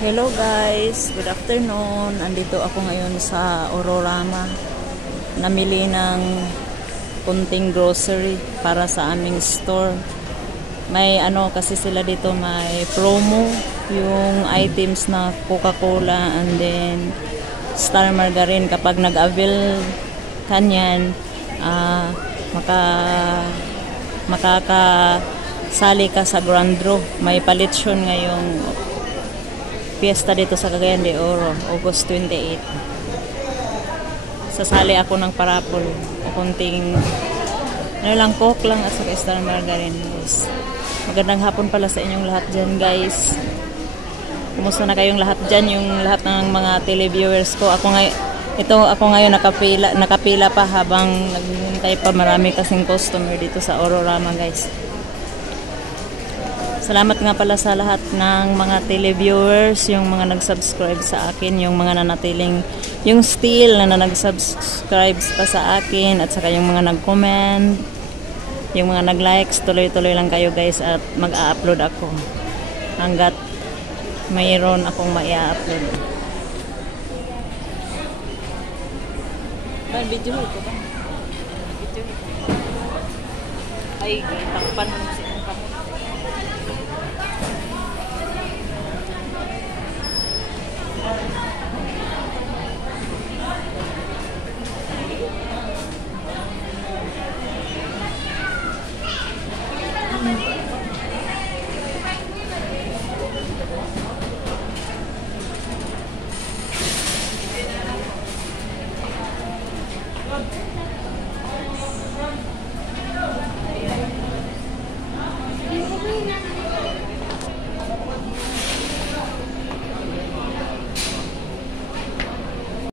Hello guys, good afternoon. Andito ako ngayon sa Ororama. Namili ng kunting grocery para sa aming store. May kasi sila dito, may promo yung items na Coca-Cola and then Star Margarine. Kapag nag-avail kanyan, makakasali ka sa Grand Draw. May palitson ngayong piyesta dito sa Cagayan de Oro, August 28. Sasali ako ng parapol o kunting Coke lang at saka Star Margarine, guys. Magandang hapon pala sa inyong lahat dyan, guys. Kumusta na kayong lahat dyan, yung lahat ng mga televiewers ko. Ako ngayon nakapila pa habang naghihintay pa. Marami kasing customer dito sa Ororama, guys. Salamat nga pala sa lahat ng mga televiewers, yung mga nag-subscribe sa akin, yung mga nanatiling, yung still na nag-subscribe pa sa akin, at saka yung mga nag-comment, yung mga nag-likes. Tuloy-tuloy lang kayo, guys, at mag-a-upload ako hanggat mayroon akong mai-upload. Video ito ba? Ay, takpan mo